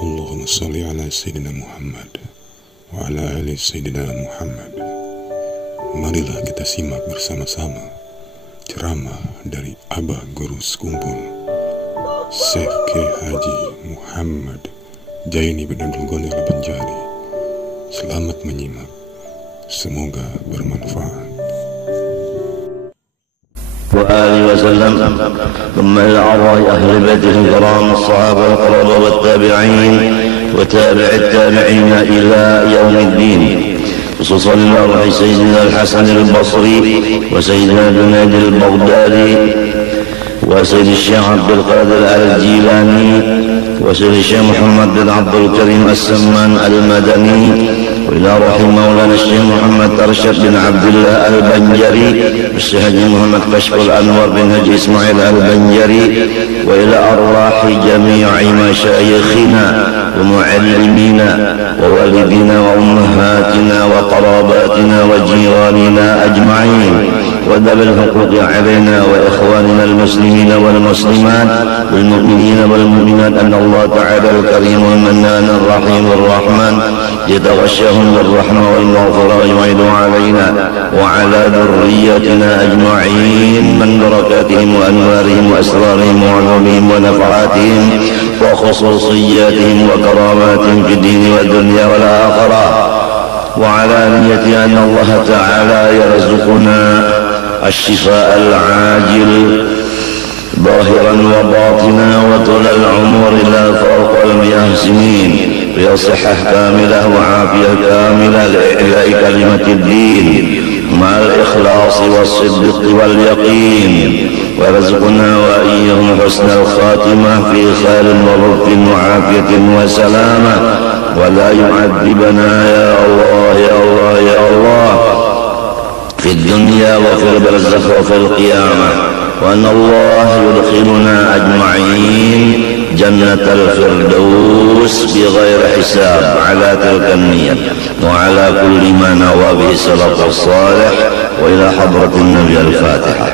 Allahumma salli ala Sayyidina Muhammad wa ala ali Sayyidina Muhammad. Marilah kita simak bersama-sama ceramah dari Abah Guru Sekumpul Syekh Kiai Haji Muhammad Jaini bin Abdul Ghani Al-Banjari. Selamat menyimak, semoga bermanfaat. وآله وسلم ثم إلى أعضاء أهل بيته الكرام الصحابة والقرابة والتابعين وتابع التابعين إلى يوم الدين، خصوصا لروح سيدنا الحسن البصري وسيدنا جنيد البغدادي وسيد الشيخ عبد القادر الجيلاني وسيد الشيخ محمد بن عبد الكريم السمان المدني، وإلى روح مولانا الشيخ محمد أرشد بن عبد الله البنجري والشيخ محمد كشف الأنور بن هجي إسماعيل البنجري، وإلى أرواح جميع مشايخنا ومعلمينا ووالدينا وأمهاتنا وقراباتنا وجيراننا أجمعين، وذوي الحقوق علينا وإخواننا المسلمين والمسلمات والمؤمنين والمؤمنات، أن الله تعالى الكريم المنان الرحيم الرحمن يتغشاهم بالرحمة والمغفرة ويعيد علينا وعلى ذريتنا أجمعين من بركاتهم وأنوارهم وأسرارهم وعلومهم ونفعاتهم وخصوصياتهم وكراماتهم في الدين والدنيا والآخرة، وعلى نية أن الله تعالى يرزقنا الشفاء العاجل ظاهرا وباطنا وطول العمر لا فوق المئة سنين، في صحة كاملة وعافية كاملة لإعلاء كلمة الدين مع الإخلاص والصدق واليقين، ويرزقنا وإياهم حسن الخاتمة في خير ولطف وعافية وسلامة، ولا يعذبنا يا الله يا الله يا الله في الدنيا وفي البرزخ وفي القيامة، وأن الله يدخلنا أجمعين جنة الفردوس بغير حساب على تلك النية وعلى كل ما نوى به السلف الصالح. وإلى حضرة النبي الفاتحة.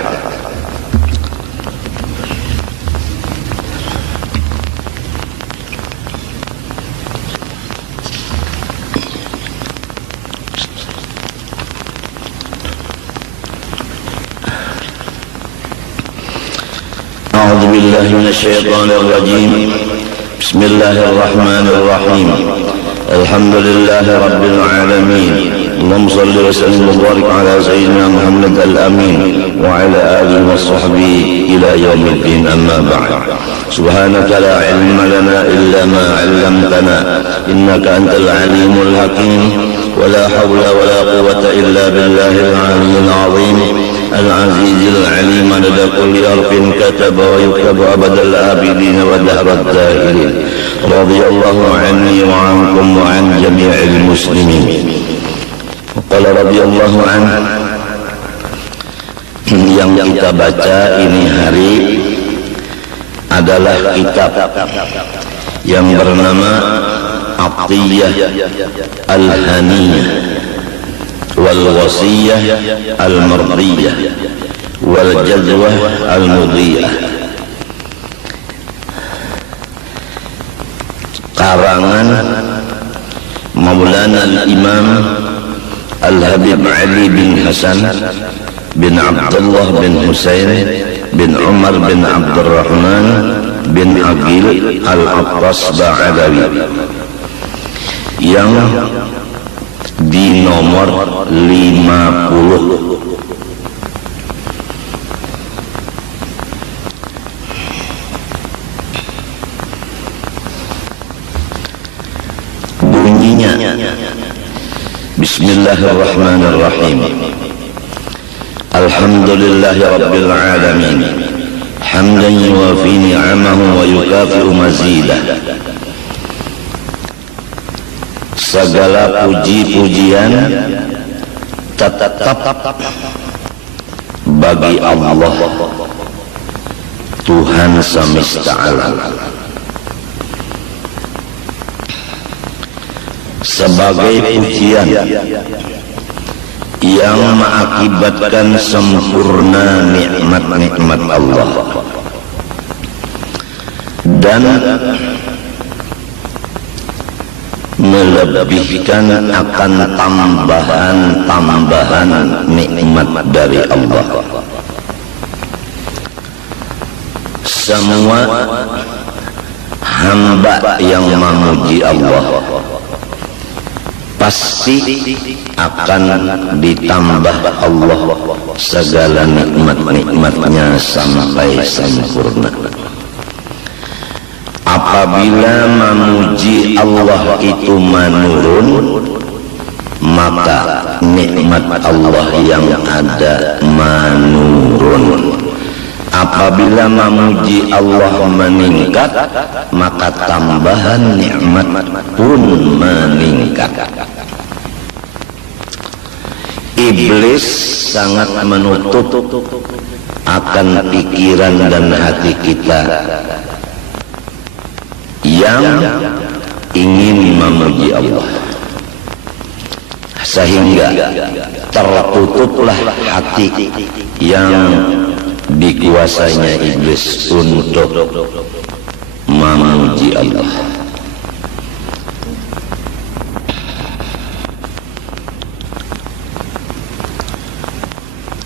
أعوذ بالله من الشيطان الرجيم. بسم الله الرحمن الرحيم. الحمد لله رب العالمين. اللهم صل وسلم وبارك على سيدنا محمد الأمين وعلى آله وصحبه إلى يوم الدين. أما بعد، سبحانك لا علم لنا إلا ما علمتنا إنك أنت العليم الحكيم، ولا حول ولا قوة إلا بالله العلي العظيم العزيز العليم عدد كل حرف كتب ويكتب أبد الآبدين ودهر الداهرين. رضي الله عني وعنكم وعن جميع المسلمين. وقال رضي الله عنه. Yang kita baca ini hari adalah kitab yang bernama Atiyah Al-Haniyah wal Wasiyah Al-Mardiyah wal Jazwah Al-Mudiyah, karangan Maulana Al-Imam Al-Habib Ali bin Hasan bin Abdullah bin Husain bin Umar bin Abdurrahman bin Aqil Al-Attas Ba'alawi, yang di nomor 50. Bunyinya Bismillahirrahmanirrahim. Alhamdulillahi Rabbil Alamin, hamdan yuwafi ni'amahu wa yukafi'u mazidah. Segala puji-pujian tetap bagi Allah, Tuhan semesta alam, sebagai pujian yang mengakibatkan sempurna nikmat-nikmat Allah dan melebihkan akan tambahan-tambahan nikmat dari Allah. Semua hamba yang memuji Allah pasti akan ditambah Allah segala nikmat-nikmatnya sampai sempurna. Apabila memuji Allah itu menurun, maka nikmat Allah yang ada menurun. Apabila memuji Allah meningkat, maka tambahan nikmat pun meningkat. Iblis sangat menutup akan pikiran dan hati kita yang ingin memuji Allah, sehingga tertutuplah hati yang dikuasainya iblis untuk memuji Allah.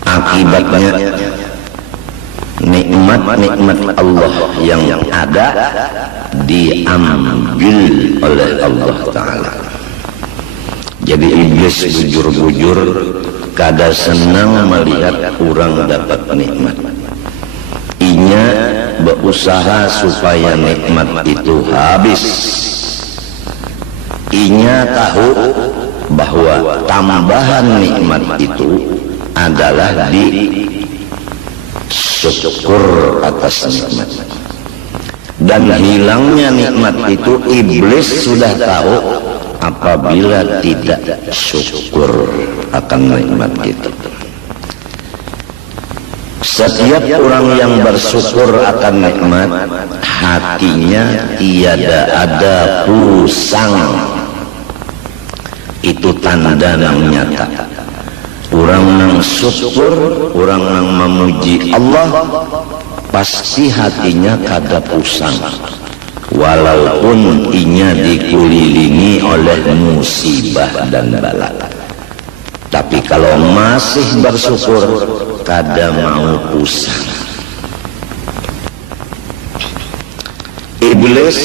Akibatnya nikmat-nikmat Allah yang ada diambil oleh Allah Ta'ala. Jadi iblis bujur-bujur kada senang melihat orang dapat nikmat. Inya berusaha supaya nikmat itu habis. Inya tahu bahwa tambahan nikmat itu adalah di syukur atas nikmat. Dan hilangnya nikmat itu iblis sudah tahu apabila tidak syukur akan nikmat itu. Setiap orang yang bersyukur akan nikmat, hatinya tiada ada pusang. Itu tanda yang nyata. Orang yang syukur, orang yang memuji Allah, pasti hatinya kada pusang. Walaupun inya dikelilingi oleh musibah dan bala. Tapi kalau masih bersyukur, kada mau pusang. Iblis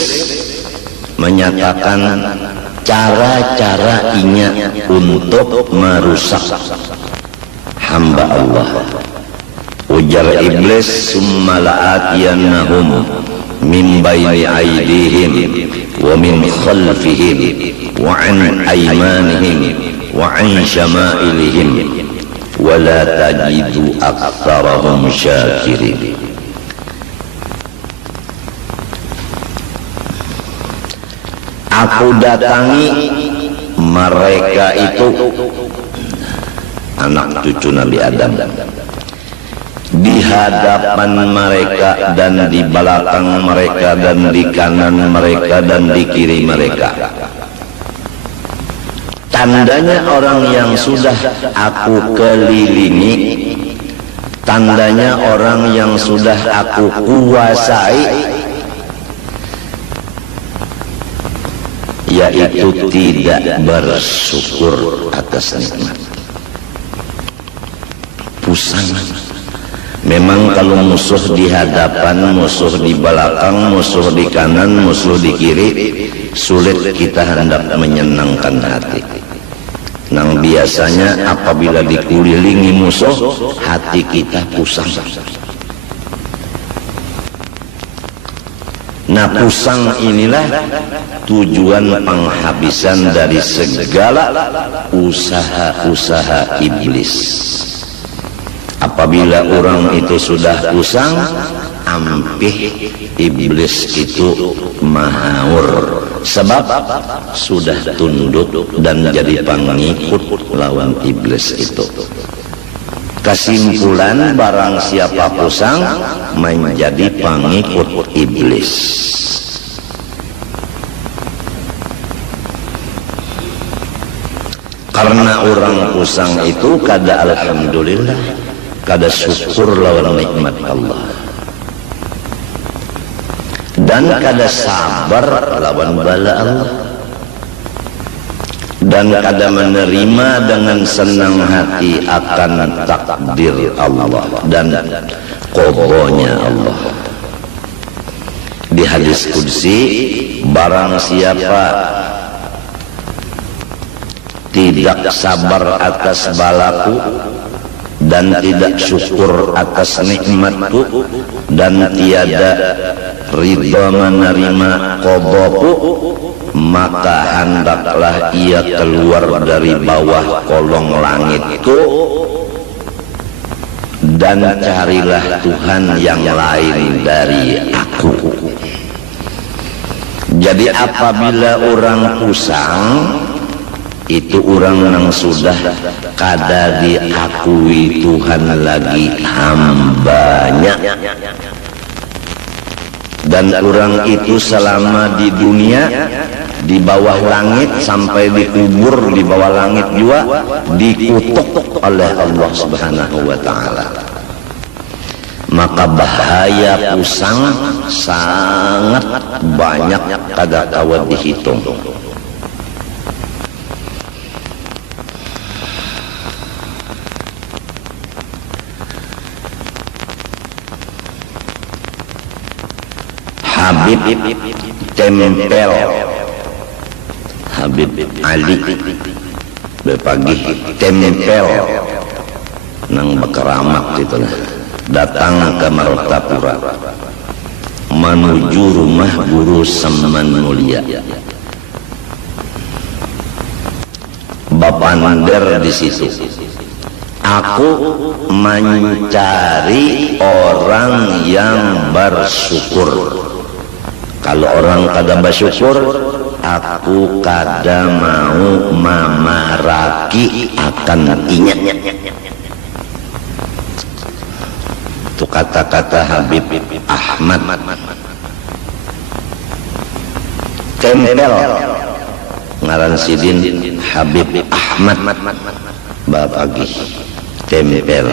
menyatakan cara-cara inya untuk merusak hamba Allah. Ujar iblis, summa la'atiyannahum min bayni aydihim wa min khalfihim wa an aymanihim wa an syama'ilihim wa la tajidu aktsarahum syakirin. Aku datangi mereka itu, anak cucu Nabi Adam, di hadapan mereka dan di belakang mereka dan di kanan mereka dan di kiri mereka. Tandanya orang yang sudah aku kelilingi, tandanya orang yang sudah aku kuasai, yaitu tidak bersyukur atas nikmat. Pusang. Memang kalau musuh di hadapan, musuh di belakang, musuh di kanan, musuh di kiri, sulit kita hendak menyenangkan hati. Nang biasanya apabila dikelilingi musuh, hati kita pusang. Nah, pusang inilah tujuan penghabisan dari segala usaha-usaha iblis. Apabila orang itu sudah pusang, ampih iblis itu mahaur. Sebab sudah tunduk dan jadi pengikut lawan iblis itu. Kesimpulan, barang siapa pusang menjadi pengikut iblis. Karena orang pusang itu kada alhamdulillah, kada syukur lawan nikmat Allah, dan kada sabar lawan bala Allah. dan kada menerima dengan senang hati akan takdir Allah dan qadanya Allah. Di hadis qudsi, barang siapa tidak sabar atas balaku dan tidak syukur atas nikmatku dan tiada ridha menerima qadaku, maka hendaklah ia keluar dari bawah kolong langitku dan carilah Tuhan yang lain dari aku. Jadi apabila orang pusang, itu orang yang sudah kada diakui Tuhan lagi hambanya, dan orang itu selama di dunia di bawah langit sampai dikubur di bawah langit juga dikutuk oleh Allah Subhanahu wa ta'ala. Maka bahaya pusang sangat banyak, kada kawat dihitung. Habib tempel, Habib Ali bepagi tempel nang Bekeramak itu, datang ke Martapura menuju rumah Guru Saman Mulia. Bapak Nander di situ. Aku mencari orang yang bersyukur. Kalau orang kada bersyukur, aku kada mau memaraki akan inya. Itu kata-kata Habib Ahmad tempel, ngaran sidin Habib Ahmad bapagi tempel.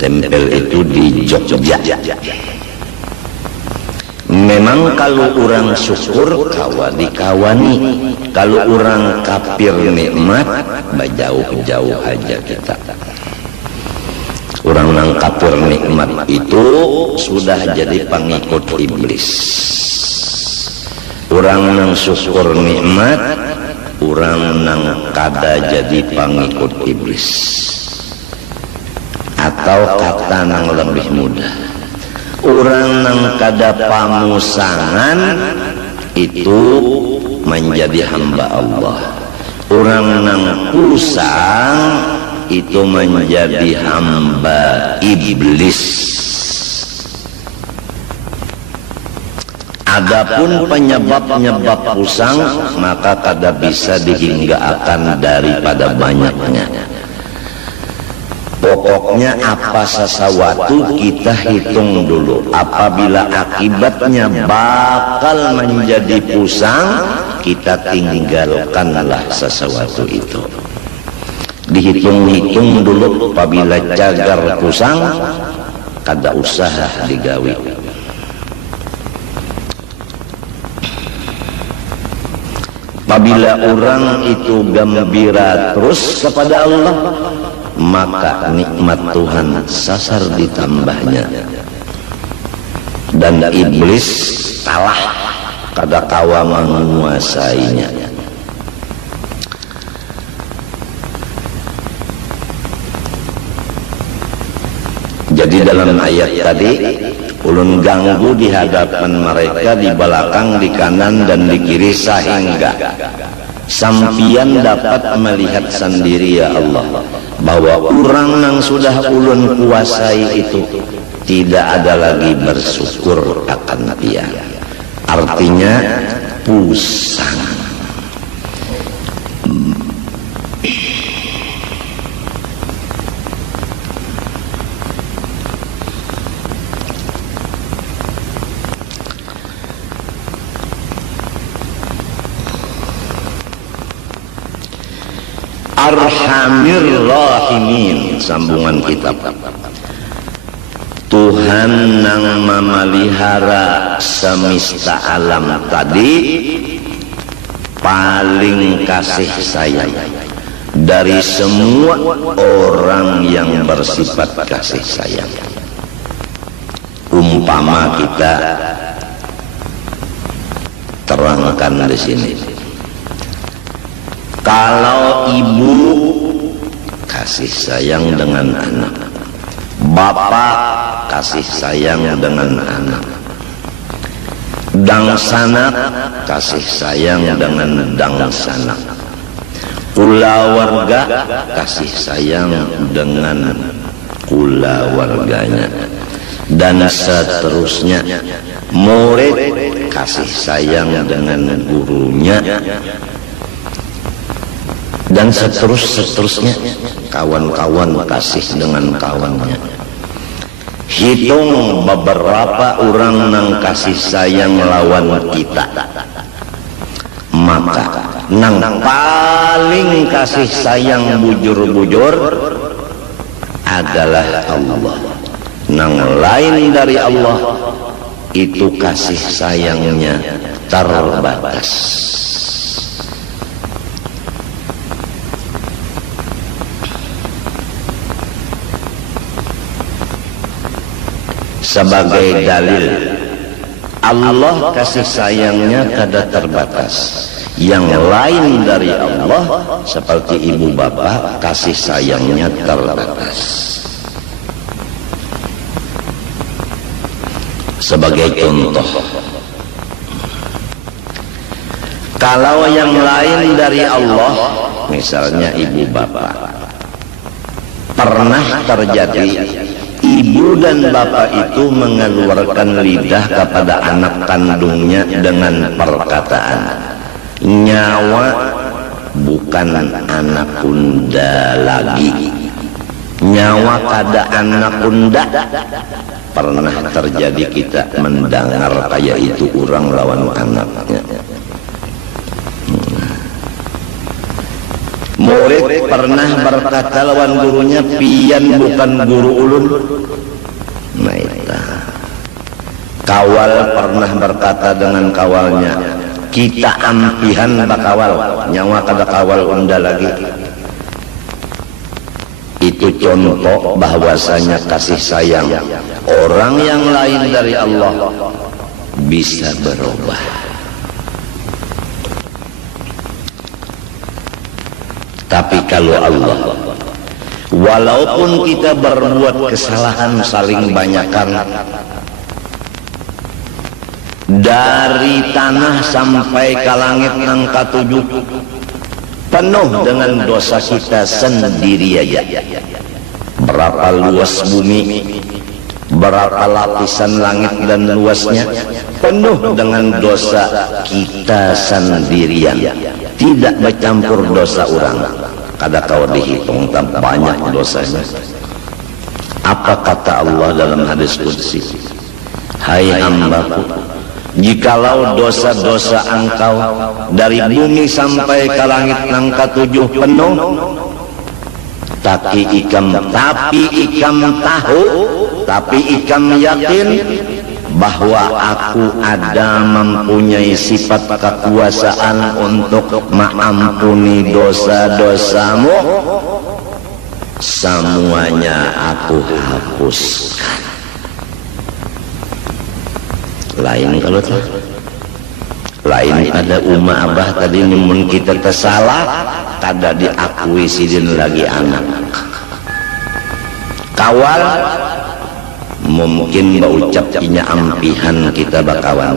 Tempel itu di Jogja. Memang kalau orang syukur kawa dikawani, kalau orang kafir nikmat jauh-jauh aja kita. Orang yang kafir nikmat itu sudah jadi pengikut iblis. Orang yang syukur nikmat, orang yang kada jadi pengikut iblis. Atau kata yang lebih mudah, orang yang kada pamusangan itu menjadi hamba Allah. Orang yang pusang itu menjadi hamba iblis. Adapun penyebab-penyebab pusang maka kada bisa dihinggakan daripada banyaknya. Pokoknya apa sesuatu kita hitung dulu. Apabila akibatnya bakal menjadi pusang, kita tinggalkanlah sesuatu itu. Dihitung-hitung dulu. Apabila cagar pusang, kada usah digawi. Apabila orang itu gembira terus kepada Allah, maka nikmat Tuhan sasar ditambahnya, dan iblis kalah, kada kawa menguasainya. Jadi dalam ayat tadi, ulun ganggu di hadapan mereka, di belakang, di kanan dan di kiri, sehingga sampian dapat melihat sendiri ya Allah, bahwa orang yang sudah ulun kuasai itu tidak ada lagi bersyukur akan dia. Artinya pusang. Arhamir Rahimin, sambungan kitab. Tuhan yang memelihara semesta alam tadi paling kasih sayang dari semua orang yang bersifat kasih sayang. Umpama kita terangkan di sini, kalau ibu kasih sayang dengan anak, bapak kasih sayang dengan anak, dangsanak kasih sayang dengan dangsanak, kulawarga kasih sayang dengan kulawarganya, dan seterusnya. Murid kasih sayang dengan gurunya, dan seterusnya. Kawan-kawan kasih dengan kawannya. Hitung beberapa orang nang kasih sayang lawan kita, maka nang paling kasih sayang bujur-bujur adalah Allah. Nang lain dari Allah itu kasih sayangnya terbatas. Sebagai dalil, Allah kasih sayangnya kada terbatas. Yang lain dari Allah seperti ibu bapak kasih sayangnya terbatas. Sebagai contoh, kalau yang lain dari Allah, misalnya ibu bapak, pernah terjadi ibu dan bapak itu mengeluarkan lidah kepada anak kandungnya dengan perkataan, nyawa bukan anak unda lagi, nyawa kada anak unda. Pernah terjadi kita mendengar kayak itu orang lawan anaknya. Murid pernah berkata lawan gurunya, pian bukan guru ulun. Nah, kawal pernah berkata dengan kawalnya, kita ampihan bakawal, nyawa kada kawal unda lagi. Itu contoh bahwasanya kasih sayang orang yang lain dari Allah bisa berubah. Tapi kalau Allah, walaupun kita berbuat kesalahan saling banyakkan, dari tanah sampai ke langit nang katujuh, penuh dengan dosa kita sendiri aja. Berapa luas bumi, berapa lapisan langit dan luasnya, penuh dengan dosa kita sendirian. Tidak bercampur dosa orang. Kada kau dihitung tak banyak dosanya. Apa kata Allah dalam hadis qudsi? Hai hambaku, jikalau dosa-dosa engkau dari bumi sampai ke langit nang katujuh penuh, tapi ikam tahu, tapi ikam yakin bahwa aku ada mempunyai sifat kekuasaan untuk mengampuni dosa-dosamu, semuanya aku hapuskan. Lain kalau tak lain pada umat abah tadi namun kita tersalah kada diakui sidin lagi anak kawal mungkin berucap inya ampihan kita bakawan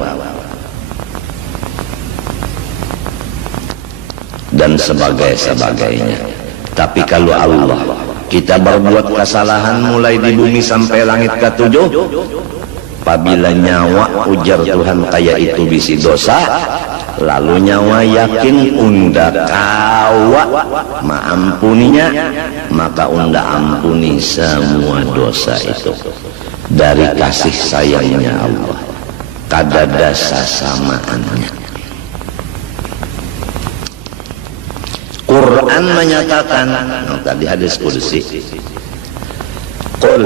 dan sebagainya. Tapi kalau Allah kita berbuat kesalahan mulai di bumi sampai langit ketujuh, apabila nyawa ujar Tuhan kayak itu bisi dosa, lalu nyawa yakin unda kawa maampuninya, maka unda ampuni semua dosa itu dari kasih sayangnya Allah, kada dasa samaannya. Quran menyatakan, tadi hadis qudsi, Qul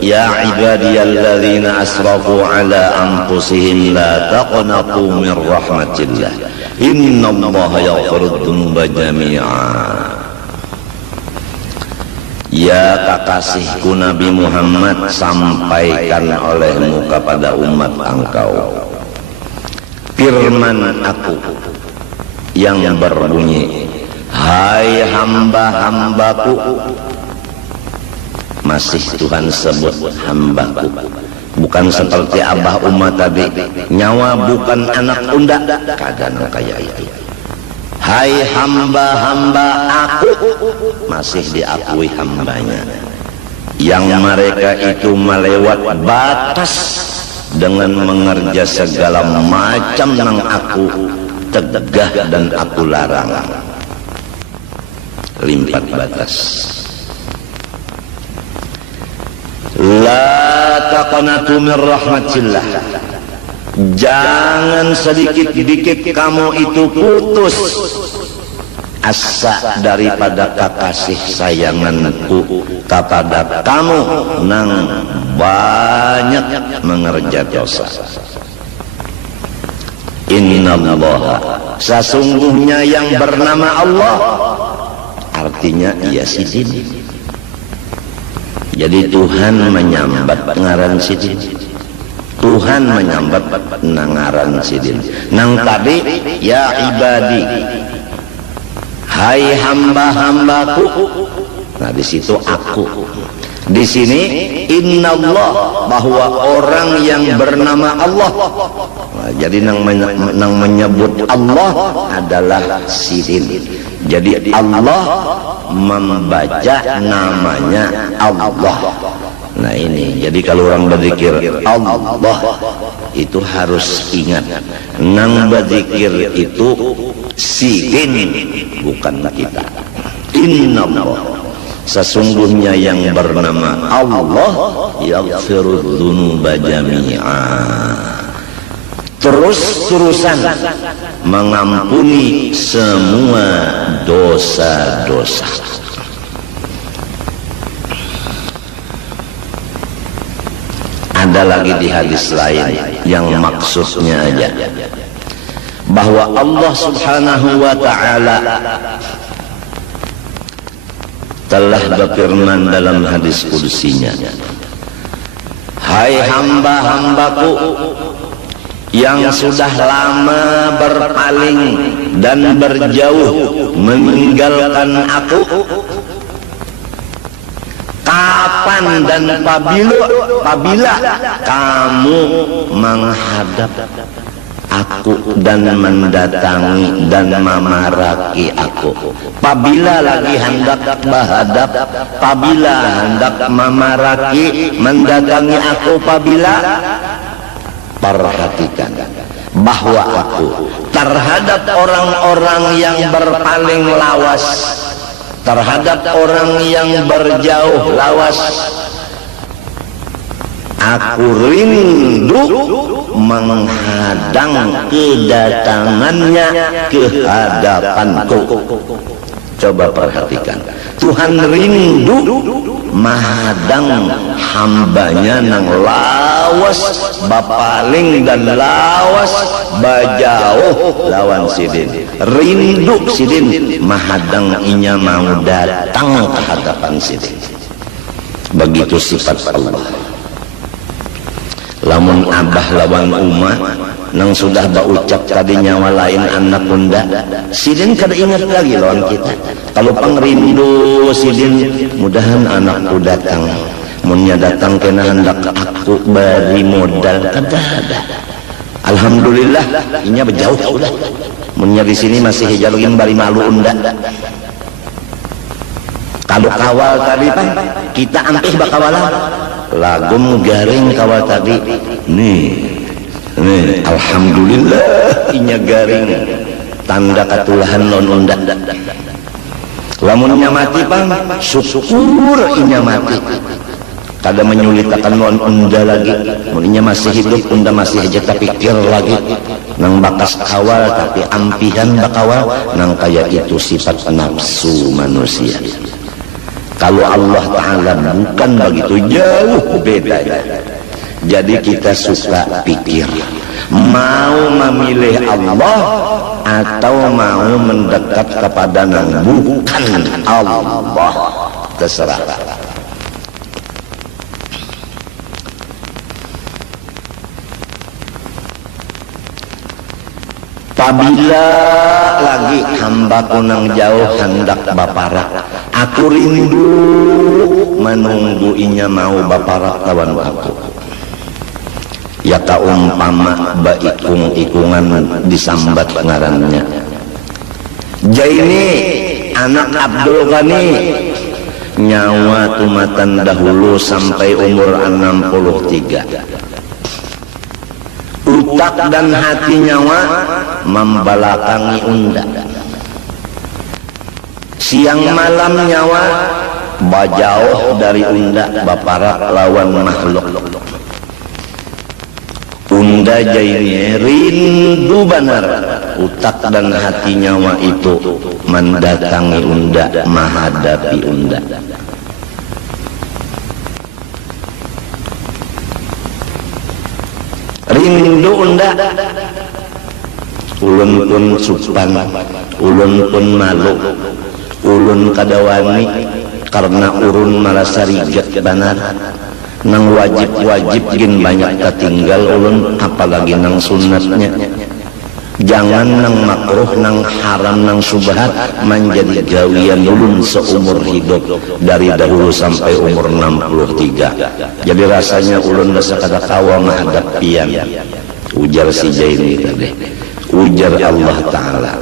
ya ibadiyalladzina asrafu ala anfusihim la taqnatu min rahmatillah Innallaha yaghfiru dzunuba jami'a. Ya kekasihku Nabi Muhammad, sampaikan olehmu kepada umat engkau firman aku yang berbunyi, hai hamba-hambaku. Masih Tuhan sebut hambaku, bukan seperti Abah Umar tadi, nyawa bukan anak unda, kadang kayak itu. Hai hamba-hamba aku, masih diakui hambanya. Yang mereka itu melewat batas dengan mengerja segala macam yang aku tegah dan aku larang. Limpat batas. La taqnatu min rahmatillah. Jangan sedikit-sedikit kamu itu putus asa daripada kekasih sayanganku kepada kamu nang banyak mengerja dosa. Innallaha, sesungguhnya yang bernama Allah, artinya ia sidin. Jadi Tuhan menyambat ngaran sidin. Tuhan menyambat nangaran sidin. Nang tadi ya ibadi, hai hamba-hambaku. Nah di situ aku. Di sini innallah, bahwa orang yang bernama Allah. Nah, jadi nang menyebut Allah adalah sidin. Jadi Allah membaca namanya Allah. Nah ini, jadi kalau orang berzikir Allah itu harus ingat, nang berzikir itu sidin, bukan kita. Innallah, sesungguhnya yang bernama Allah yaghfiru dzunuba jami'a, terus-terusan mengampuni semua dosa-dosa. Ada lagi di hadis lain yang maksudnya aja, bahwa Allah Subhanahu wa ta'ala telah berfirman dalam hadis kursinya, hai hamba-hambaku yang sudah lama berpaling dan berjauh meninggalkan aku, kapan dan apabila kamu menghadap aku dan mendatangi dan memaraki aku, apabila lagi hendak menghadap, apabila hendak memaraki mendatangi aku, apabila, perhatikan bahwa aku terhadap orang-orang yang berpaling lawas, terhadap orang yang berjauh lawas, aku rindu menghadang kedatangannya ke hadapanku. Coba perhatikan, Tuhan rindu menghadang hambanya nang lawas bapaling dan lawas bajauh lawan sidin. Rindu sidin menghadang inya mau datang ke hadapan sidin. Begitu sifat Allah. Lamun abah lawan umat nang sudah baucap tadi nyawa lain anak bunda, sidin kada ingat lagi lawan kita. Kalau pangrindu sidin, mudahan anakku datang, munnya datang kena hendak aku beri modal, kada ada. Alhamdulillah inya berjauh sudah, munnya di sini masih hijalugin bari malu unda. Kalau kawal tadi pan kita ampih bakawalan lagum garing kawal tadi nih alhamdulillah inya garing tanda katulahan non unda. Lamunnya mati pan syukur inya mati, kada menyulitakan non unda lagi. Munnya masih hidup unda masih aja terpikir lagi nang bakas kawal, tapi ampihan bakawal nang kaya itu sifat nafsu manusia. Kalau Allah Ta'ala bukan begitu, jauh beda. Jadi kita suka pikir, mau memilih Allah atau mau mendekat kepada yang bukan Allah, terserah. Apabila lagi hamba kunang jauh hendak baparak, aku rindu menunggu inya mau baparak lawan aku. Ya ka umpama baikung-ikungan disambat ngarannya. Jaini anak Abdul Ghani nyawa tumatan dahulu sampai umur 63. Utak dan hati nyawa membelakangi unda. Siang malam nyawa bajauh dari unda baparak lawan makhluk. Unda jainya rindu benar. Utak dan hati nyawa itu mendatangi unda, menghadapi unda. Rindu unda, ulun pun supan, ulun pun malu, ulun kadawani karena urun merasa rigat benar. Nang wajib-wajib gin banyak ketinggal ulun, apalagi nang sunatnya. Jangan nang makruh, nang haram, nang subhat menjadi gawian ulun seumur hidup dari dahulu sampai umur 63. Jadi rasanya ulun rasa kada kawa menghadapian. Ujar si Jaini tadi, ujar Allah Ta'ala,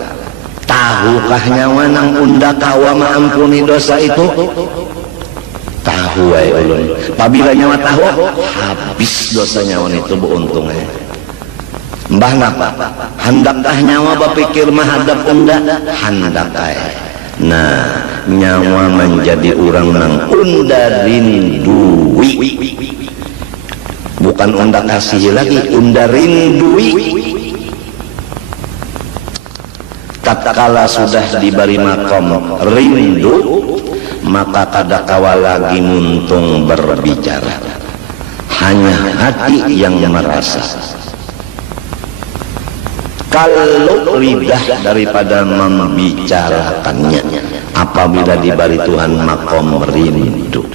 tahukah nyawa nang unda kawa maampuni dosa itu? Tahu ay ulun. Apabila nyawa tahu, habis dosa nyawa itu beruntungnya. Mbah napa? Hendakkah nyawa berpikir menghadap unda? Hendak ay. Nah, nyawa menjadi orang nang unda rindui. Bukan unda kasih lagi, unda rindui. Tatkala sudah diberi makom rindu, maka kada kawa lagi muntung berbicara. Hanya hati yang merasa. Kalau lidah daripada membicarakannya apabila diberi Tuhan makom rindu.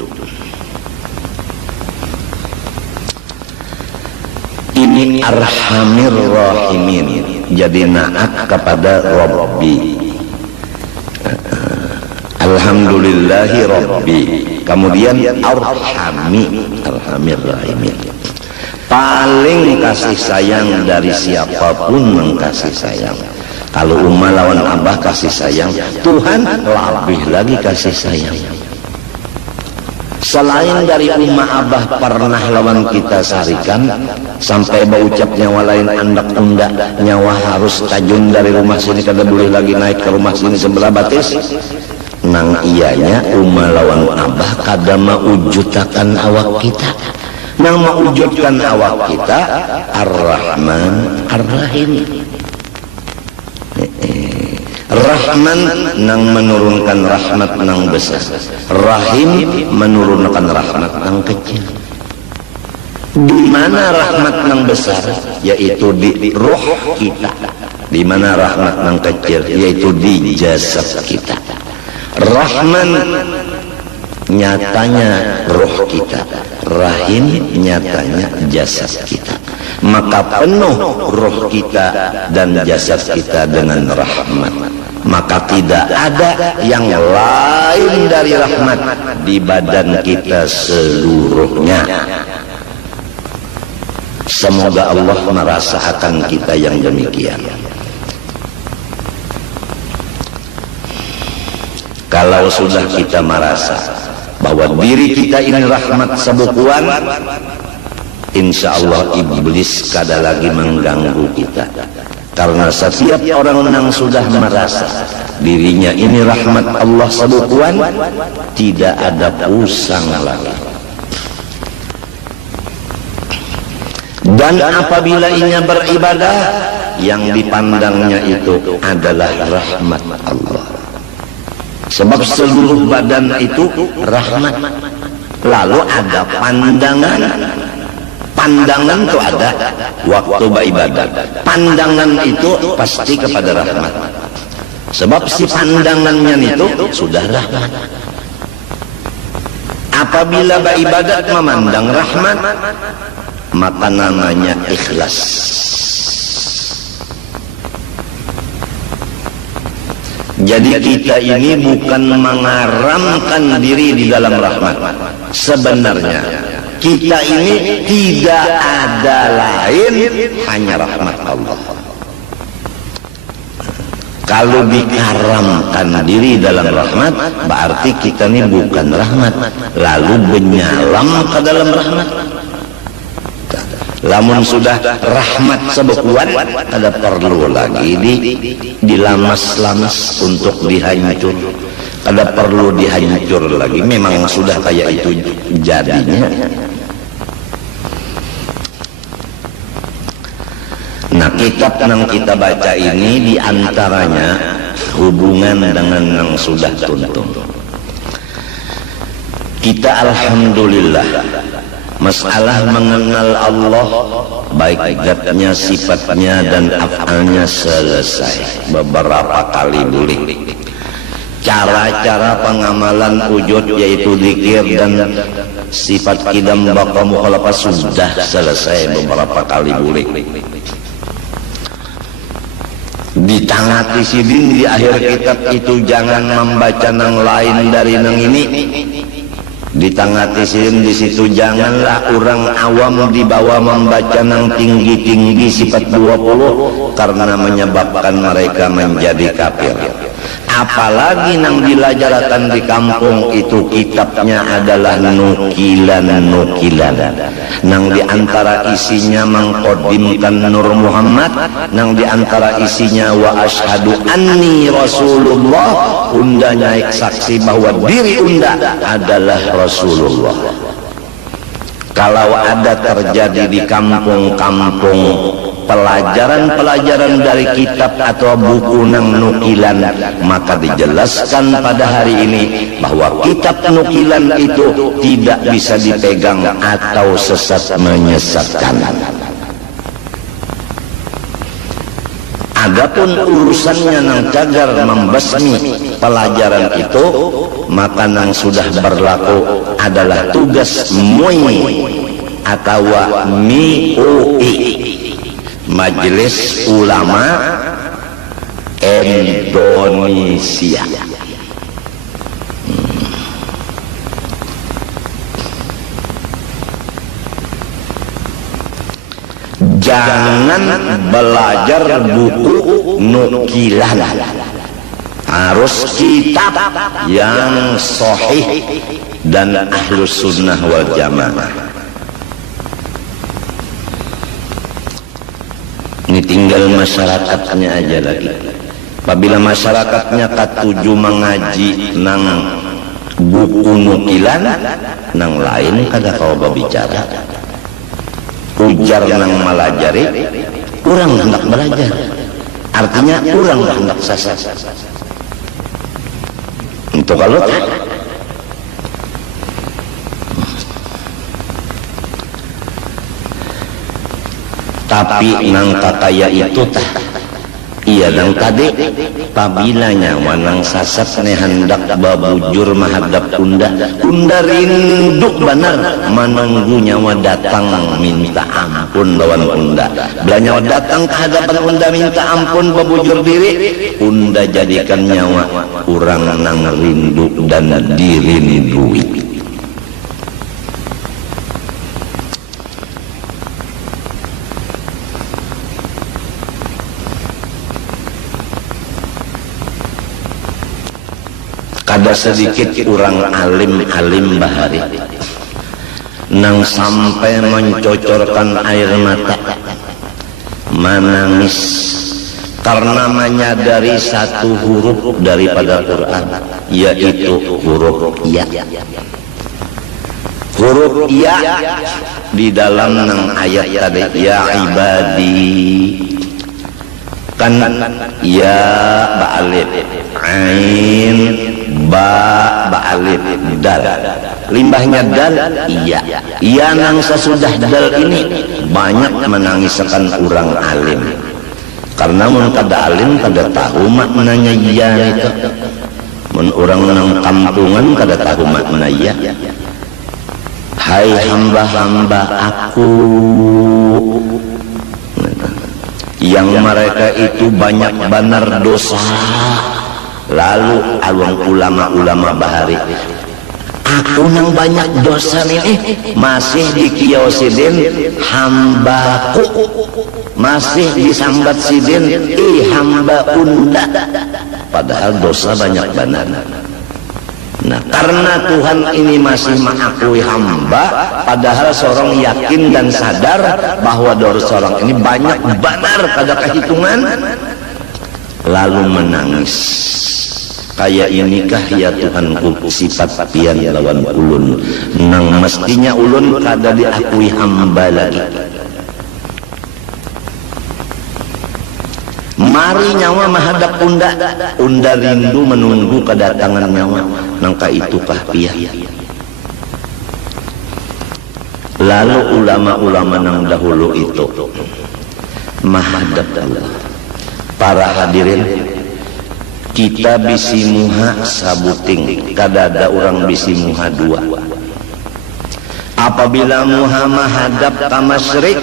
Ini arhamir rahimin, jadi naat kepada Rabbi. Alhamdulillahi Rabbi. Kemudian arhami, arhamir rahimin, paling kasih sayang dari siapapun mengkasih sayang. Kalau umma lawan abah kasih sayang, Tuhan lebih lagi kasih sayang. Selain dari umma abah pernah lawan kita sarikan sampai baucap nyawa lain andak unda, nyawa harus tajun dari rumah sini kada boleh lagi naik ke rumah sini sebelah batis. Nang ianya umma lawan abah kada maujutakan awak kita. Nang mewujudkan awak kita Ar-Rahman Ar-Rahim. Rahman nang menurunkan rahmat nang besar, Rahim menurunkan rahmat nang kecil. Di mana rahmat nang besar? Yaitu di ruh kita. Di mana rahmat nang kecil? Yaitu di jasad kita. Rahman nyatanya ruh kita, Rahim nyatanya jasad kita. Maka penuh ruh kita dan jasad kita dengan rahmat. Maka tidak ada yang lain dari rahmat di badan kita seluruhnya. Semoga Allah merasakan kita yang demikian. Kalau sudah kita merasa bahwa diri kita ini rahmat sebukuan, insya Allah iblis kada lagi mengganggu kita. Karena setiap orang yang sudah merasa dirinya ini rahmat Allah sebukuan, tidak ada pusang lagi. Dan apabila inya beribadah, yang dipandangnya itu adalah rahmat Allah. Sebab seluruh badan itu rahmat. Lalu ada pandangan Pandangan itu ada waktu beribadah. Pandangan itu pasti kepada rahmat. Sebab si pandangannya itu sudah rahmat. Apabila beribadat memandang rahmat, maka namanya ikhlas. Jadi kita ini bukan mengaramkan diri di dalam rahmat. Sebenarnya kita ini tidak ada lain hanya rahmat Allah. Kalau dikaramkan diri dalam rahmat, berarti kita ini bukan rahmat, lalu menyalam ke dalam rahmat. Lamun sudah rahmat sebekuan, ada perlu lagi dilamas-lamas untuk dihancur. Ada perlu dihancur lagi. Memang sudah kayak itu jadinya. Nah, kitab yang kita baca ini diantaranya hubungan dengan yang sudah tuntung. Kita alhamdulillah masalah mengenal Allah, baik zatnya, sifatnya dan af'alnya selesai beberapa kali boleh. Cara-cara pengamalan wujud yaitu zikir dan sifat qidam baqa mukhalafah sudah selesai beberapa kali boleh. Ditangati sidin di akhir kitab itu jangan membaca nang lain dari nang ini. Ditangati sidin di situ janganlah orang awam dibawa membaca nang tinggi-tinggi sifat 20 karena menyebabkan mereka menjadi kafir. Apalagi nang dilajarkan di kampung itu kitabnya adalah nukilan-nukilan. Nang diantara isinya mengkodimkan Nur Muhammad, nang diantara isinya wa asyhadu anni Rasulullah, unda naik saksi bahwa diri unda adalah Rasulullah. Kalau ada terjadi di kampung-kampung pelajaran-pelajaran dari kitab atau buku nang nukilan, maka dijelaskan pada hari ini bahwa kitab nukilan itu tidak bisa dipegang atau sesat menyesatkan. Adapun urusannya nang cagar membasmi pelajaran itu, maka nang sudah berlaku adalah tugas MUI atau MIUI, Majelis Ulama Indonesia. Jangan belajar buku nukilan, harus kitab yang sahih dan ahlus sunnah wal jamaah. Ini tinggal masyarakatnya aja lagi. Apabila masyarakatnya katuju mengaji nang buku nukilan, nang lain kada kau berbicara. Ujar nang malajari, kurang hendak belajar. Artinya kurang hendak sasar. Untuk kalau tapi nang kakaya itu tah iya nang tadi pabilanya wanang sasat ne hendak babujur menghadap unda rindu benar menunggu nyawa datang minta ampun lawan unda. Bila nyawa datang ke hadapan unda minta ampun babujur diri, unda jadikan nyawa orang nang rindu dan dirindui. Ada sedikit orang alim-alim bahari nang sampai mencocorkan air mata, menangis karena menyadari satu huruf daripada Quran, yaitu huruf ya. Huruf ya di dalam nang ayat tadi, ya ibadi, kan ya ba'alif, ain ba alif dal. limbahnya dal, iya. Iya nang sesudah dal ini banyak menangiskan orang alim. Karena mun kada alim kada tahu maknanya iya itu. Mun orang nang kampungan kada tahu makna iya. Hai hamba-hamba aku yang mereka itu banyak benar dosa. Lalu awang ulama-ulama bahari, aku nang banyak dosa nih masih dikiosidin hambaku, masih disambat sidin hamba unda, padahal dosa banyak benar. Nah, karena Tuhan ini masih mengakui hamba, padahal seorang yakin dan sadar bahwa dosa seorang ini banyak benar pada kehitungan, lalu menangis. Kayak inikah ya Tuhanku sifat pian lawan ulun, nang mestinya ulun kada diakui hamba lagi. Mari nyawa menghadap unda rindu menunggu kedatangan nyawa, nangka itukah pian. Lalu ulama-ulama nang dahulu itu menghadap Allah. Para hadirin, kita bisi muha sabuting, kada ada orang bisi muha dua. Apabila muha menghadap ke masyrik,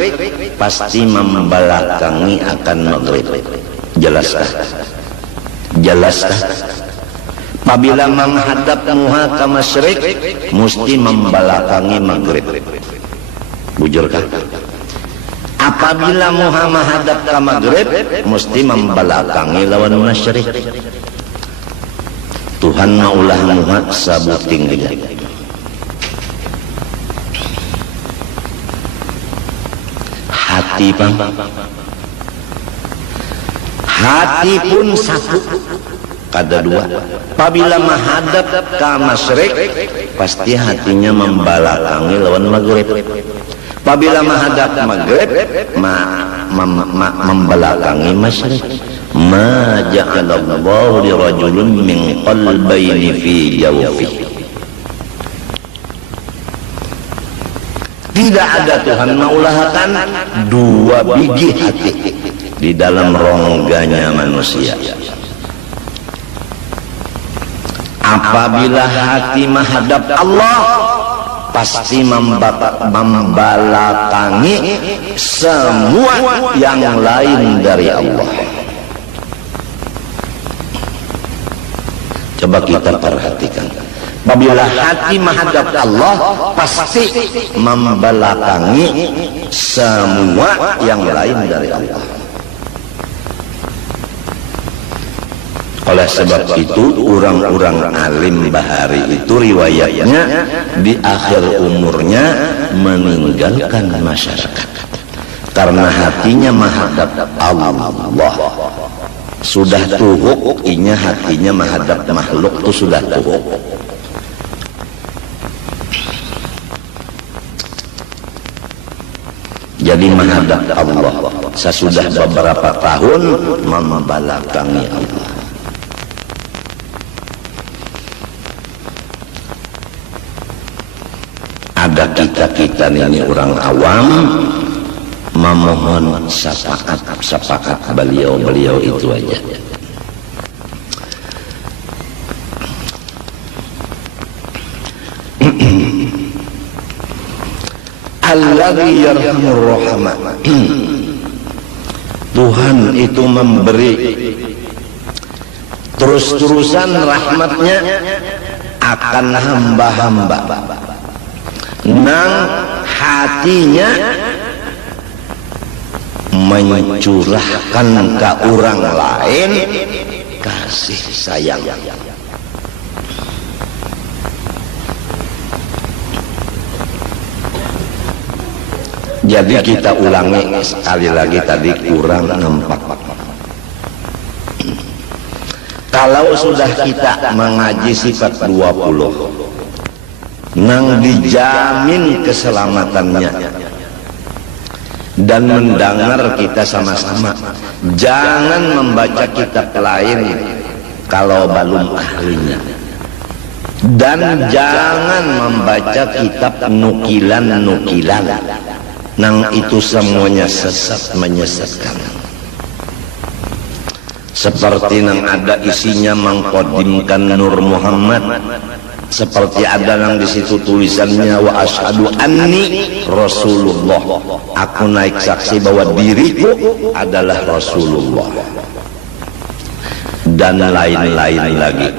pasti membelakangi akan maghrib. Jelaskah? Jelaskah? Apabila menghadap muha ke masyrik, mesti membelakangi maghrib. Bujurkah? Apabila muha menghadap ke maghrib, mesti membelakangi lawan masyrik. Tuhan maulah muha sabuting dia. Hati bang, hati pun satu, kada dua. Apabila menghadap ke masyrik, pasti hatinya membelakangi lawan maghrib. Apabila menghadap maghrib, membelakangi masyrik. Ma ja'alallahu li rajulun min qalbayni fi jawfihi. Tidak ada Tuhan maulahkan dua biji hati di dalam rongganya manusia. Apabila hati menghadap Allah, pasti membelakangi semua yang lain dari Allah. Coba kita perhatikan. Apabila hati menghadap Allah, pasti membelakangi semua yang lain dari Allah. Oleh sebab itu, orang-orang alim bahari itu riwayatnya di akhir umurnya meninggalkan masyarakat karena hatinya menghadap Allah. Sudah tuhuk, inya hatinya menghadap makhluk itu sudah tuhuk. Jadi menghadap Allah sesudah beberapa tahun membelakangi Allah. Ada kita ini orang awam memohon syafaat beliau itu aja. Alladzi yarhamur rahman. Tuhan itu memberi terus-terusan rahmatnya akan hamba-hamba nang hatinya mencurahkan ke orang lain kasih sayang. Jadi kita ulangi sekali lagi tadi kurang nampak. Kalau sudah kita mengaji sifat 20 nang dijamin keselamatannya dan mendengar kita sama-sama, jangan membaca kitab lain kalau belum ahlinya. Dan jangan membaca kitab nukilan-nukilan nang itu semuanya sesat menyesatkan. Seperti nang ada isinya mengkodimkan Nur Muhammad, seperti ada nang di situ tulisannya wa asyhadu anni Rasulullah, aku naik saksi bahwa diriku adalah Rasulullah, dan lain-lain lagi.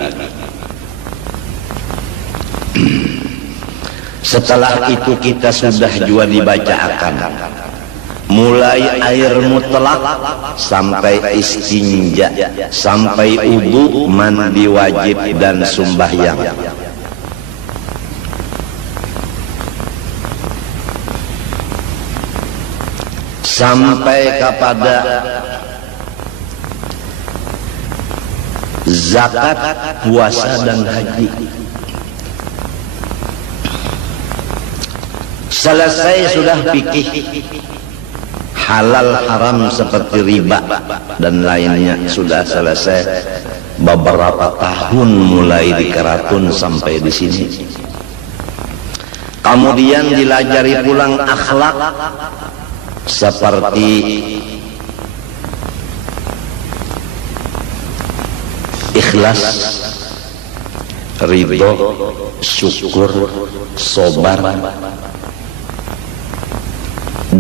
Setelah itu kita sudah juga dibacakan mulai air mutlak sampai istinja, sampai wudu, mandi wajib dan sembahyang. Sampai kepada zakat, puasa dan haji. Selesai sudah fikih halal haram seperti riba dan lainnya sudah selesai. Beberapa tahun mulai di Keratun sampai di sini. Kemudian dilajari pulang akhlak seperti ikhlas, ridho, syukur, sabar,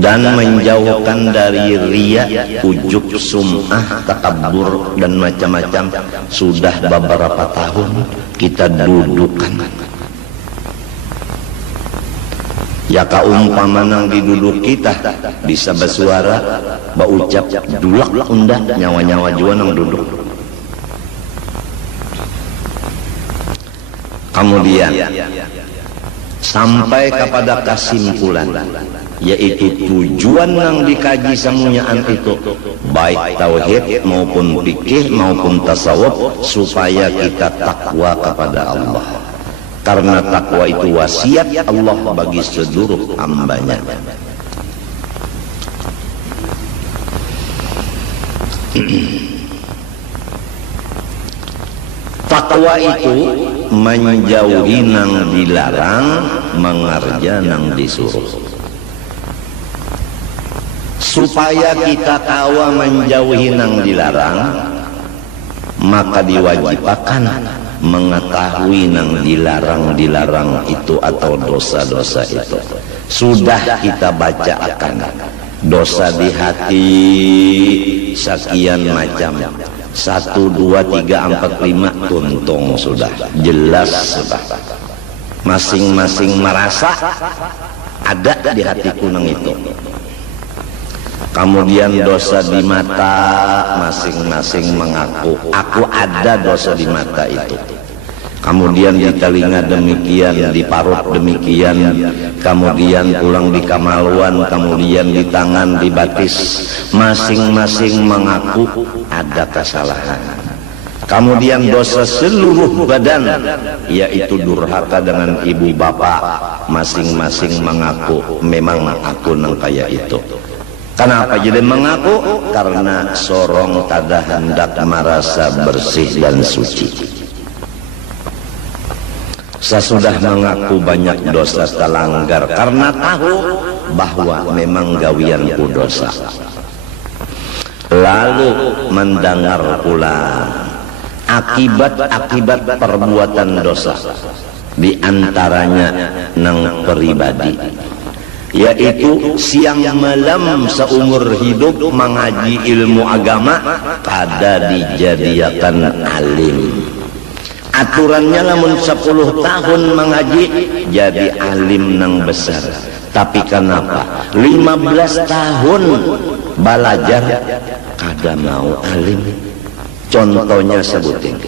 dan menjauhkan dari riya, ujub, sum'ah, takabur dan macam-macam. Sudah beberapa tahun kita dudukkan. Ya kaumpama nang diduduk kita bisa bersuara, baucap, dulak undah, nyawa-nyawa jua nang duduk. Kemudian sampai kepada kesimpulan, yaitu tujuan yang dikaji semuanya itu baik tauhid maupun fikih maupun tasawuf, supaya kita takwa kepada Allah. Karena takwa itu wasiat Allah bagi seluruh hambanya. Takwa itu menjauhi nang dilarang, mengerja nang disuruh. Supaya kita tahu menjauhi nang dilarang, maka diwajibkan mengetahui nang dilarang itu atau dosa-dosa itu. Sudah kita baca akan dosa di hati sekian macam, 1, 2, 3, 4, 5 tuntung sudah jelas sudah. Masing-masing merasa ada di hatiku nang itu. Kemudian dosa di mata, masing-masing mengaku aku ada dosa di mata itu. Kemudian di telinga demikian, di parut demikian, kemudian pulang di kemaluan, kemudian di tangan, di batis, masing-masing mengaku ada kesalahan. Kemudian dosa seluruh badan, yaitu durhaka dengan ibu bapak, masing-masing mengaku memang aku nang kaya itu. Kenapa jadi mengaku? Karena sorong tada hendak merasa bersih dan suci. Sesudah mengaku banyak dosa terlanggar karena tahu bahwa memang gawianku dosa. Lalu mendengar pula akibat-akibat perbuatan dosa, di antaranya nang pribadi, yaitu siang malam seumur hidup mengaji ilmu agama kada dijadiakan alim. Aturannya lamun 10 tahun mengaji jadi alim nang besar. Tapi kenapa 15 tahun belajar kada mau alim? Contohnya sebutin,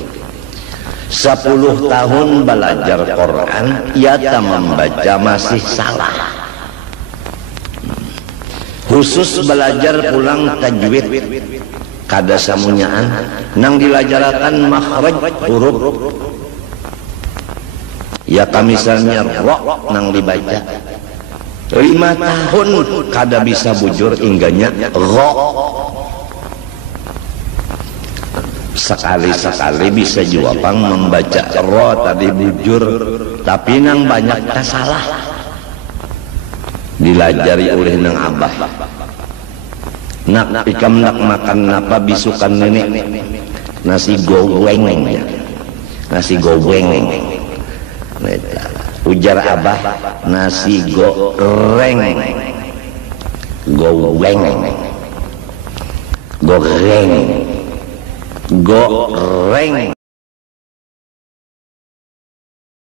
10 tahun belajar Quran, ia tak membaca masih salah. Khusus belajar pulang tajwid kada samunyaan, nang dilajarakan makhraj huruf. Ya misalnya ro nang dibaca 5 tahun kada bisa bujur ingganya ro. sekali-sekali bisa juga pang membaca ro tadi bujur, tapi nang banyak tak salah dilajari oleh nang abah. Nak pikam nak makan napa bisukan nenek, nasi goreng ya, nasi goreng. Ujar abah, nasi goreng, goreng.